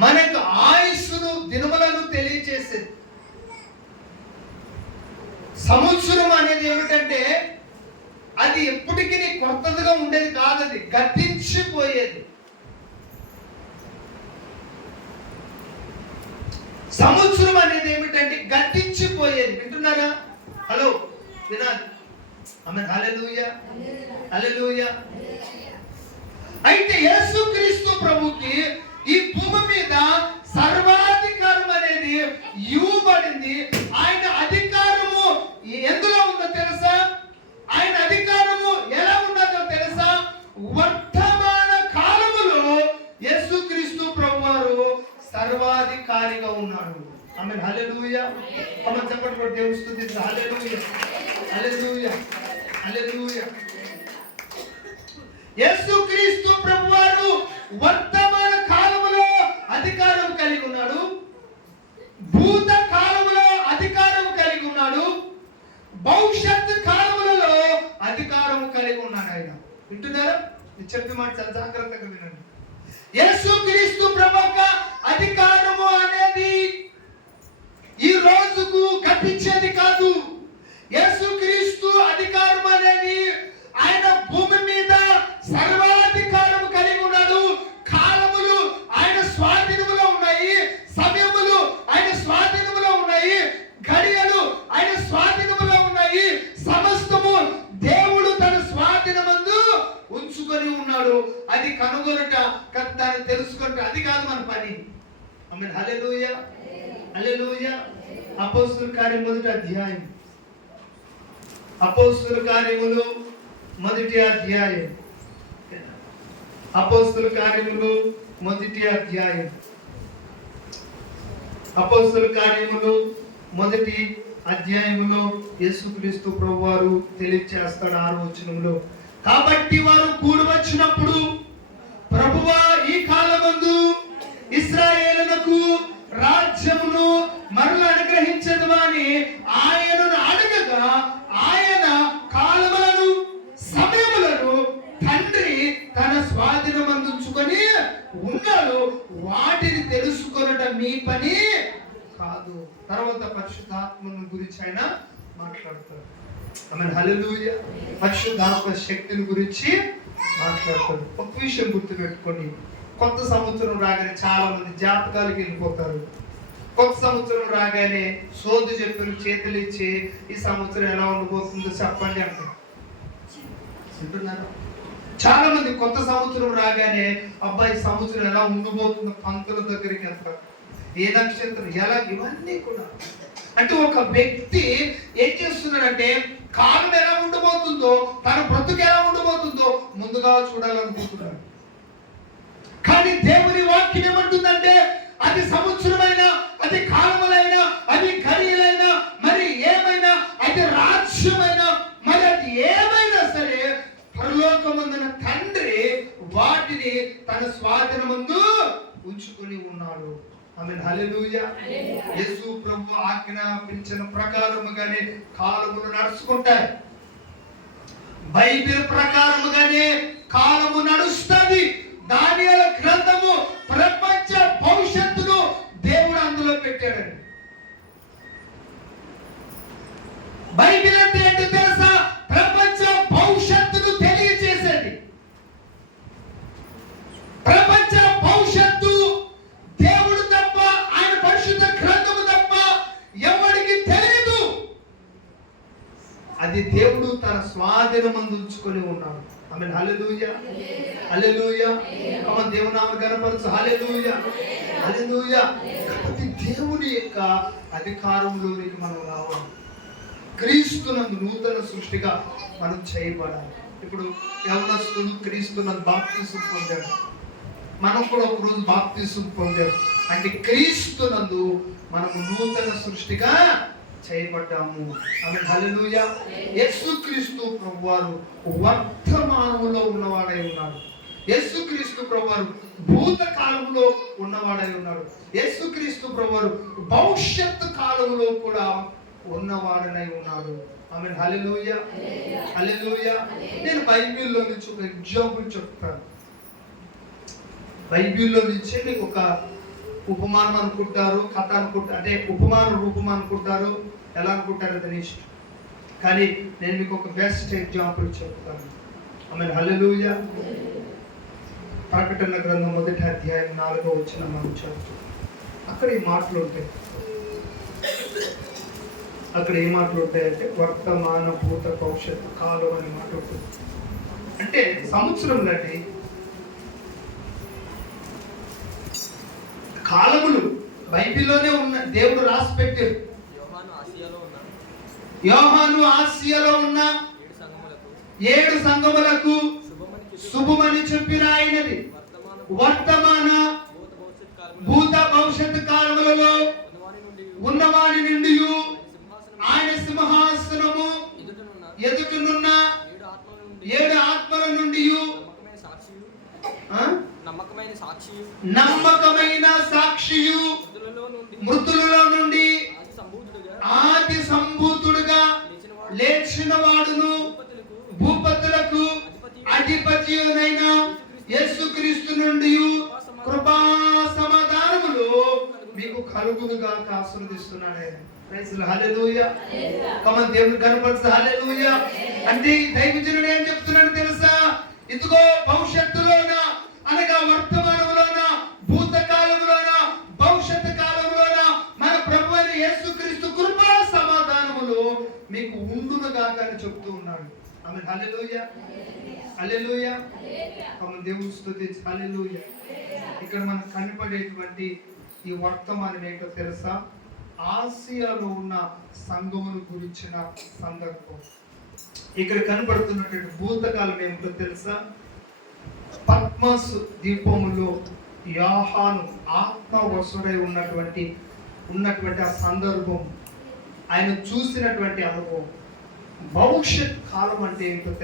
మనకు ఆయుస్సును దినములను తెలియచేసేది. సంవత్సరం అనేది ఏమిటంటే అది ఎప్పటికీ కొత్తదిగా ఉండేది కాదు అది గతించిపోయేది. సంవత్సరం అనేది ఏమిటంటే గతించిపోయేది. వింటున్నారా? హలో వినాలి. ఆమె హల్లెలూయా. అయితే యేసుక్రీస్తు ప్రభుకి ఈ భూమి మీద సర్వాధికారం అనేది ఇవ్వబడింది. ఆయన అధికారము ఎందులో ఉందో తెలుసా? ఆయన అధికారము ఎలా ఉన్నదో తెలుసా? వర్తమాన కాలములో యేసుక్రీస్తు ప్రభువారు సర్వాధికారిగా ఉన్నాడు. ఆమె హల్లెలూయా ఆమె చెప్పండి కూడా దేవుని స్తుతించు హల్లెలూయా హల్లెలూయా హల్లెలూయా యేసుక్రీస్తు ప్రభువారు వర్త అధికారం కలిగి ఉన్నాడు. భూత కాలములో అధికారం కలిగి ఉన్నాడు. భవిష్యత్ కాలములలో అధికారం కలిగి ఉన్నాడు ఆయన. వింటున్నారా? నేను చెప్పి మాట చాలా జాగ్రత్తగా వినండి. యేసు క్రీస్తు యొక్క అధికారము అనేది ఈ రోజుకు గతించేది కాదు. యేసుక్రీస్తు ఆమె హల్లెలూయా హల్లెలూయా అపోస్తుల కార్యం మొదటి అధ్యాయం. అపోస్తుల కార్యములు మొదటి అధ్యాయం. అపోస్తుల కార్యములు మొదటి అధ్యాయం. అపోస్తుల కార్యములు మొదటి అధ్యాయములో యేసుక్రీస్తు ప్రభువారు తెలియచేస్తాడు ఆరు వచనంలో కాబట్టి వారు కూడి వచ్చినప్పుడు రాజ్యమును మరల అనుగ్రహించదు అని ఆయనను అడగగా ఆయన కాలములను సమయములను తండ్రి తన స్వాధీనం అందించుకొని ఉన్నాడు. వాటిని తెలుసుకొనట మీ పని కాదు. తర్వాత పరిశుద్ధాత్మను గురించి ఆయన మాట్లాడతారు ఆమె హల్లెలూయ. పరిశుద్ధాత్మ శక్తిని గురించి మాట్లాడతాడు. ఒక విషయం గుర్తుపెట్టుకొని కొత్త సంవత్సరం రాగానే చాలా మంది జాతకాలకి వెళ్ళిపోతారు. కొత్త సంవత్సరం రాగానే సోదు చెప్పిన చేతులు ఇచ్చి ఈ సంవత్సరం ఎలా ఉండబోతుందో చెప్పండి అంటారు. వింటున్నారా? చాలా మంది కొత్త సంవత్సరం రాగానే అబ్బాయి సంవత్సరం ఎలా ఉండబోతుందో పంతుల దగ్గరికి వెళ్తారు. ఏ నక్షత్రం ఎలా ఇవన్నీ కూడా. అంటే ఒక వ్యక్తి ఏం చేస్తున్నాడంటే కాలం ఎలా ఉండబోతుందో తన బ్రతుకు ఎలా ఉండబోతుందో ముందుగా చూడాలనుకుంటున్నాడు. కానీ దేవుని వాక్యం ఏమంటుందంటే అది సంవత్సరమైనా అది కాలములైనా అది గడియలైనా మరి ఏమైనా అది రాజ్యమైనా మరి అది ఏమైనా సరే పరలోకమందున తండ్రి వాటిని తన స్వాధీనమందు ఉంచుకొని ఉన్నాడు. ఆమె యేసు ప్రభు ఆజ్ఞాపించిన ప్రకారముగానే కాలములు నడుచుకుంటాయి. బైబిల్ ప్రకారముగానే కాలము నడుస్తుంది. దానియాల గ్రంథము పెట్టాడండి. బైబిల్ అంటే ఏంటో తెలుసా? ప్రపంచ భవిష్యత్తును తెలియజేసేది ప్రపంచ భవిష్యత్తు దేవుడు తప్ప ఆయన పరిశుద్ధ గ్రంథము తప్ప ఎవరికి తెలియదు అది దేవుడు తన స్వాధీనమందు ఉంచుకొని ఉన్నాడు. ఆమె హల్లెలూయా. హల్లెలూయా. దేవునామ గణపరచు హల్లెలూయా. హల్లెలూయా. దేవుని యొక్క అధికారంలోనికి మనం రావాలి. క్రీస్తునందు నూతన సృష్టిగా మనం చేయబడాలి. ఇప్పుడు యవనస్తులు క్రీస్తునందు బాప్తీసం పొందారు. మనం కూడా ఒకరోజు బాప్తీసం పొందారు. అంటే క్రీస్తునందు మనము నూతన సృష్టిగా చేయబడ్డాము. ఆమె హల్లెలూయా. యేసుక్రీస్తు ప్రభువారు వర్తమానంలో ఉన్నవాడై ఉన్నాడు. యేసుక్రీస్తు ప్రభువారు భూత కాలంలో ఉన్నవాడై ఉన్నాడు. యేసుక్రీస్తు ప్రభువారు భవిష్యత్తు కాలంలో కూడా ఉన్నవాడనై ఉన్నాడు. ఆమె హల్లెలూయా. హల్లెలూయా. నేను బైబిల్లో నుంచి ఒక ఎగ్జాంపుల్ చెప్తాను. బైబిల్లో నుంచి మీకు ఒక ఉపమానం అనుకుంటారు కథ అనుకుంటారు అంటే ఉపమాన రూపం అనుకుంటారు. ఎలా అనుకుంటారు అది ఇష్టం. కానీ నేను మీకు ఒక బెస్ట్ ఎగ్జాంపుల్ చెప్తాను. ఆమె హల్లెలూయ. ప్రకటన గ్రంథం మొదటి అధ్యాయం నాలుగో వచ్చిన మనం అక్కడ ఈ మాటలు ఉంటాయి. అక్కడ ఏ మాటలు ఉంటాయంటే వర్తమాన భూత భవిష్యత్తు కాలం అనే మాట ఉంటుంది. అంటే సంవత్సరం లాంటి కాలములు బైబిల్లోనే ఉన్న దేవుడు రాసి పెట్టారు యోహాను ఆసియాలో ఉన్న ఏడు సంఘములకు శుభమని చెప్పి శుభమని చెప్పి రాయినది వర్తమాన భూత భవిష్యత్ కాలములలో ఉన్నవాడి నుండి ఆయన సింహాసనం ఆయన సింహాసనము ఎదుటనున్న ఏడు ఆత్మల నుండి నమ్మకమైన సాక్షియు ఆ? మీకు కలుగునుగా ఆశీర్వదిస్తున్నాడు ఆయన కమన్ దేవుడు కనపడుతుంది హల్లెలూయా అంటే దైవజనుడు ఏం చెప్తున్నాడు తెలుసా? ఇదిగో భవిష్యత్తులోన? అనగా వర్తమానంలోన భూత కాలంలోన భవిష్యత్ కాలంలోన మన ప్రభు అయిన యేసుక్రీస్తు కృపా సమాధానములు మీకు ఉండును గాక అని చెప్తూ ఉన్నాడు. ఆమె హల్లెలూయా హల్లెలూయా ఆమె దేవుడు స్తుతించి హల్లెలూయా ఇక్కడ మనకు కనపడేటువంటి ఈ వర్తమానం ఏంటో తెలుసా? ఆసియాలో ఉన్న సంఘమును గురించిన సందర్భం. ఇక్కడ కనబడుతున్నటువంటి భూతకాలం ఏమిటో తెలుసా? పద్మస్ దీపములో యాహాను ఆత్మ వసుడై ఉన్నటువంటి ఉన్నటువంటి ఆ సందర్భం. ఆయన చూసినటువంటి అనుభవం. భవిష్యత్ కాలం అంటే ఏంటో